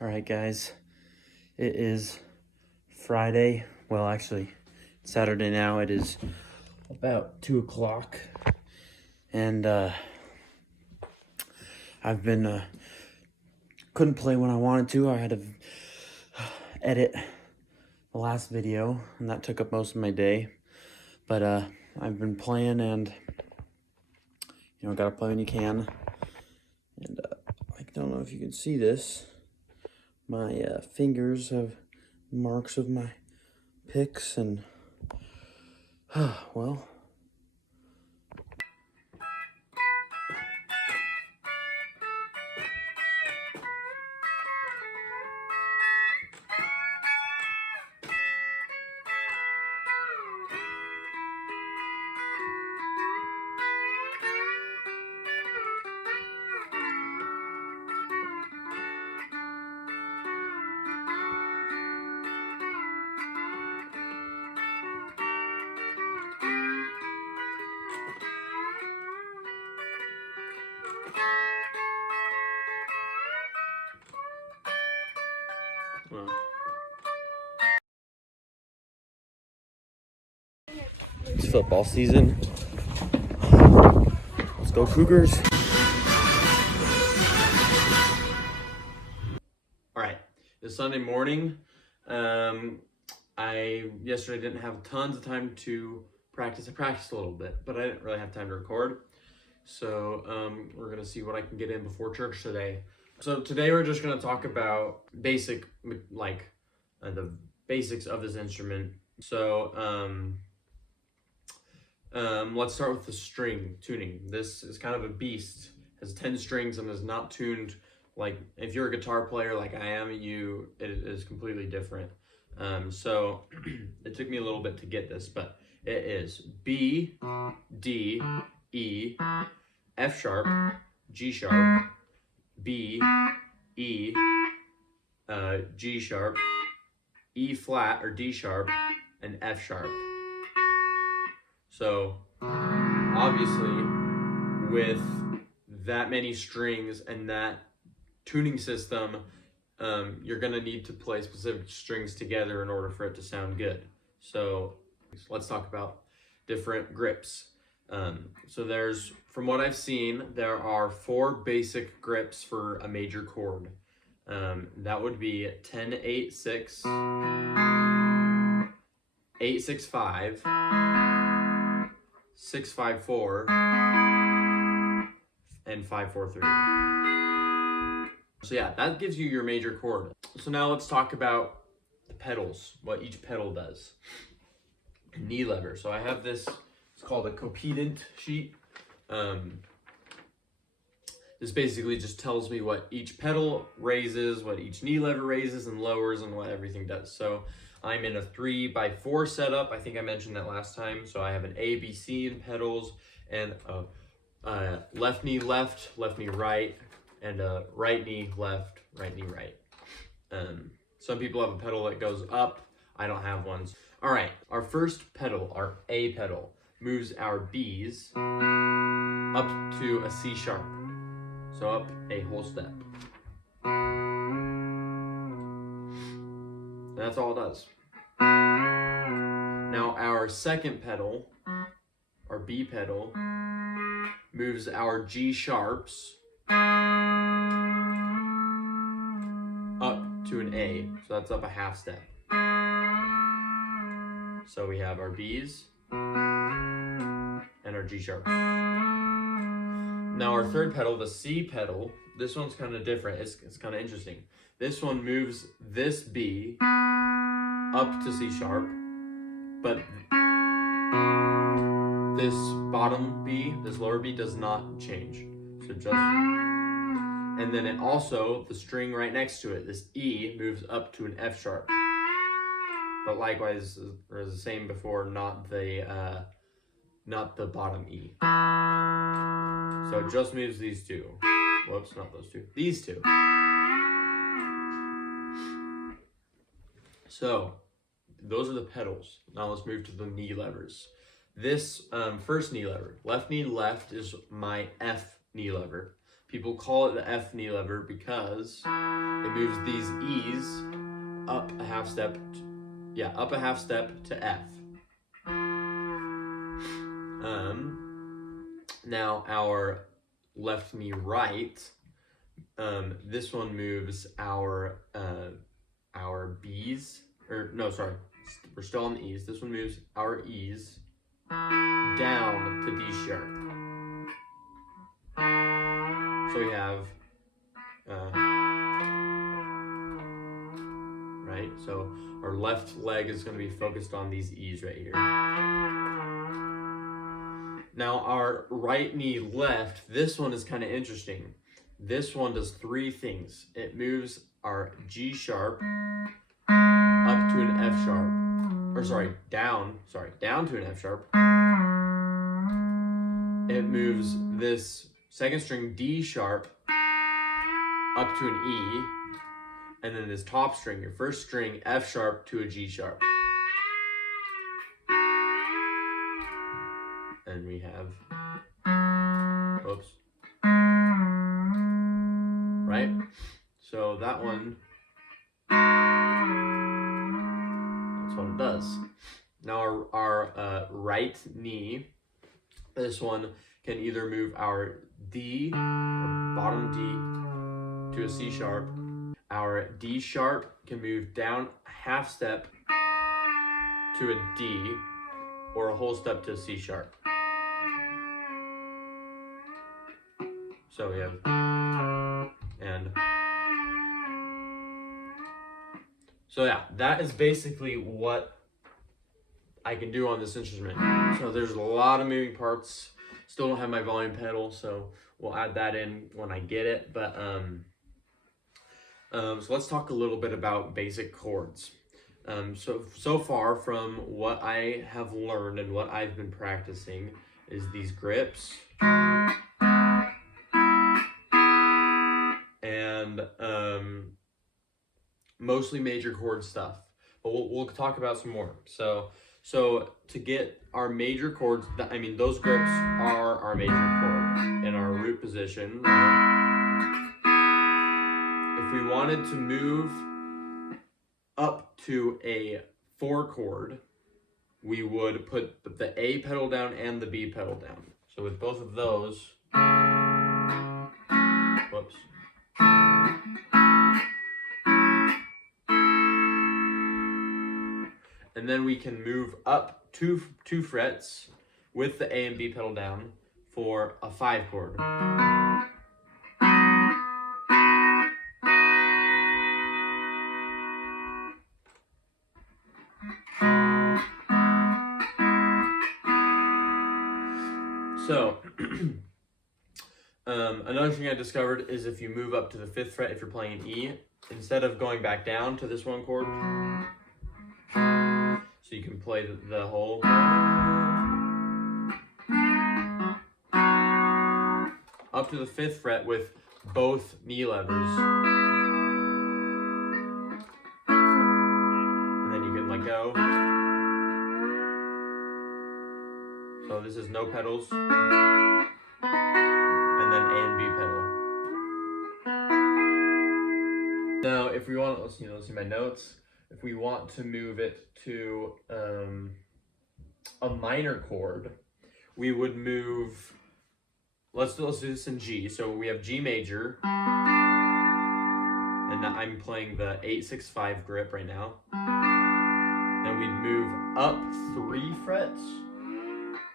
All right, guys, it is Friday. Well, actually, Saturday now. It is about 2 o'clock, and I've been couldn't play when I wanted to. I had to edit the last video, and that took up most of my day. But I've been playing, and gotta play when you can. And I don't know if you can see this. My fingers have marks of my picks, and well. It's football season. Let's go Cougars. All right, it's Sunday morning. I yesterday didn't have tons of time to practice. I practiced a little bit, but I didn't really have time to record. So we're gonna see what I can get in before church today. So today we're just gonna talk about the basics of this instrument. So let's start with the string tuning. This is kind of a beast. It has 10 strings and is not tuned like if you're a guitar player like I am. It is completely different. So it took me a little bit to get this, but it is B, D, E, F sharp, G sharp, B, E, G sharp, E flat or D sharp, and F sharp. So obviously with that many strings and that tuning system, you're gonna need to play specific strings together in order for it to sound good. So let's talk about different grips. So from what I've seen, there are 4 basic grips for a major chord. That would be 10-8-6, 8-6-5, 6-5-4, and 5-4-3. So yeah, that gives you your major chord. So now let's talk about the pedals, what each pedal does. Knee lever. So I have this, it's called a copedent sheet. This basically just tells me what each pedal raises, what each knee lever raises and lowers, and what everything does. So I'm in a 3x4 setup. I think I mentioned that last time. So I have an A, B, C in pedals, and a left knee left, left knee right, and a right knee left, right knee right. Some people have a pedal that goes up. I don't have one. All right, our first pedal, our A pedal, moves our B's up to a C sharp. So up a whole step. And that's all it does. Now our second pedal, our B pedal, moves our G sharps up to an A. So that's up a half step. So we have our B's and our G sharps. Now our third pedal, the C pedal, this one's kind of different. It's kind of interesting. This one moves this B up to C sharp, but this bottom B, this lower B, does not change. So and then it also, the string right next to it, this E, moves up to an F sharp. But likewise, or the same before, not the bottom E. So it just moves these two. Whoops, not those two. These two. So those are the pedals. Now let's move to the knee levers. This first knee lever, left knee left, is my F knee lever. People call it the F knee lever because it moves these E's up a half step, up a half step to F. Now our left knee right, this one moves our B's, or no, sorry, we're still on the E's. This one moves our E's down to D sharp. So we have, right? So our left leg is going to be focused on these E's right here. Now our right knee left, this one is kind of interesting. This one does three things. It moves our G sharp up to an F sharp, or sorry, down to an F sharp. It moves this second string D sharp up to an E, and then this top string, your first string, F sharp to a G sharp. And we have, oops, right? So that one, that's what it does. Now our right knee, this one can either move our D, or bottom D, to a C sharp. Our D sharp can move down a half step to a D, or a whole step to a C sharp. So we have, and so yeah, that is basically what I can do on this instrument. So there's a lot of moving parts. Still don't have my volume pedal, so we'll add that in when I get it. But so let's talk a little bit about basic chords. So far from what I have learned and what I've been practicing is these grips and mostly major chord stuff. But we'll talk about some more. So to get our major chords, those grips are our major chord in our root position. If we wanted to move up to a 4 chord, we would put the A pedal down and the B pedal down. So with both of those, whoops. And then we can move up two frets with the A and B pedal down for a 5 chord. So, another thing I discovered is if you move up to the 5th fret, if you're playing an E, instead of going back down to this one chord, so you can play the whole, up to the 5th fret with both knee levers. And then you can let go. So this is no pedals. And then A and B pedal. Now, if we want, let's see my notes. If we want to move it to a minor chord, we would move. Let's do this in G. So we have G major, and I'm playing the 8-6-5 grip right now. Then we'd move up 3 frets,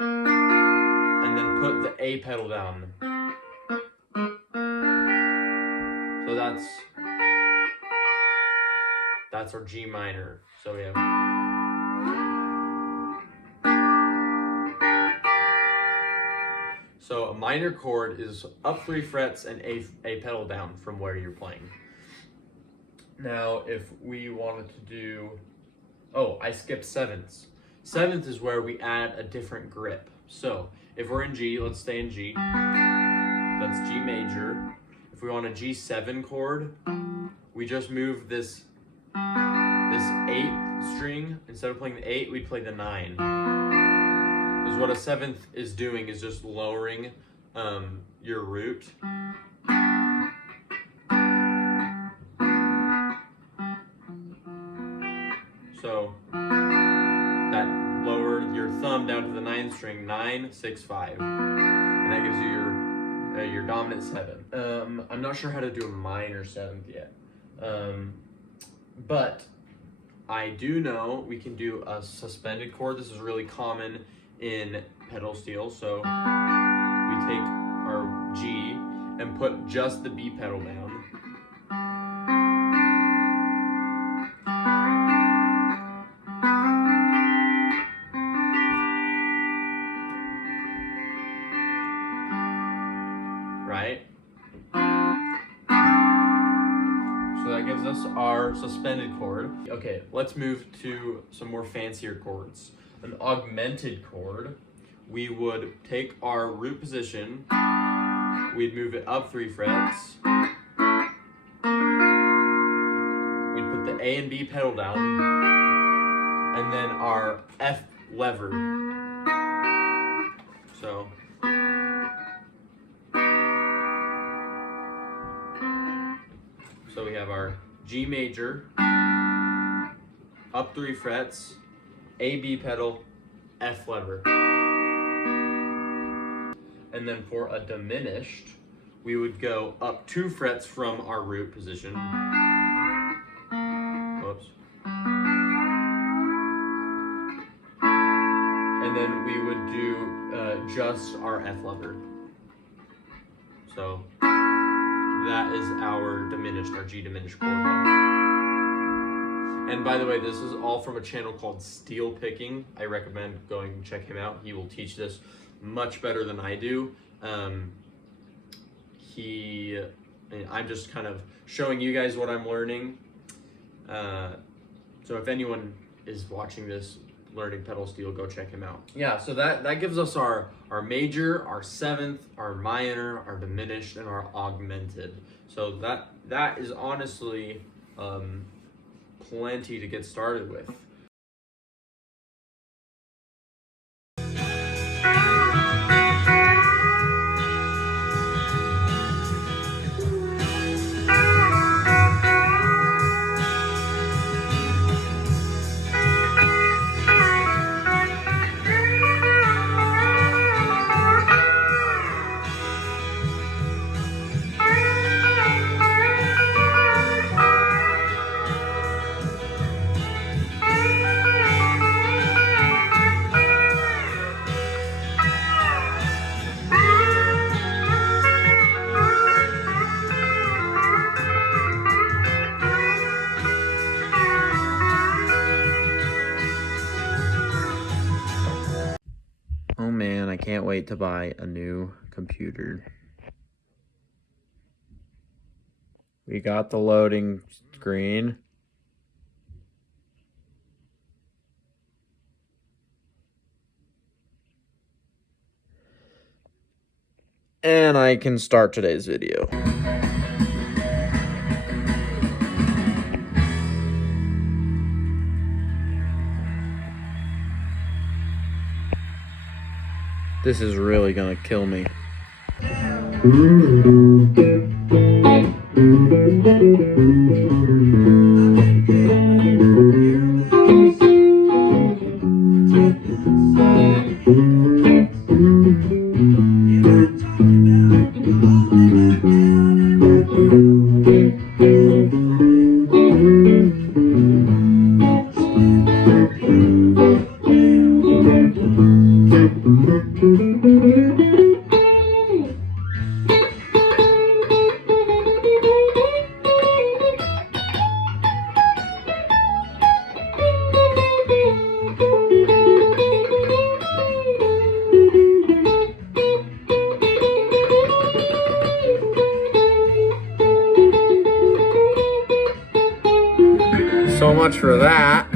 and then put the A pedal down. So that's our G minor. So we have. So a minor chord is up 3 frets and a pedal down from where you're playing. Now, if we wanted to do, I skipped 7ths. 7th is where we add a different grip. So if we're in G, let's stay in G. That's G major. If we want a G7 chord, we just move this 8th string. Instead of playing the 8, we'd play the 9. Because what a 7th is doing is just lowering your root. So that lower your thumb down to the 9th string, 9, 6, 5, and that gives you your dominant 7. I'm not sure how to do a minor 7th yet, but I do know we can do a suspended chord. This is really common in pedal steel. So we take our G and put just the B pedal down. Right? So that gives us our suspended chord. Okay, let's move to some more fancier chords. An augmented chord, we would take our root position, we'd move it up 3 frets, we'd put the A and B pedal down, and then our F lever. So we have our G major, up 3 frets, A, B pedal, F lever. And then for a diminished, we would go up 2 frets from our root position. Whoops. And then we would do just our F lever. So that is our diminished, our G diminished chord. And by the way, this is all from a channel called Steel Picking. I recommend going and check him out. He will teach this much better than I do. I'm just kind of showing you guys what I'm learning. So if anyone is watching this, learning pedal steel, go check him out. Yeah, so that gives us our major, our 7th, our minor, our diminished, and our augmented. So that is honestly plenty to get started with. Oh man, I can't wait to buy a new computer. We got the loading screen. And I can start today's video. This is really gonna kill me. So much for that.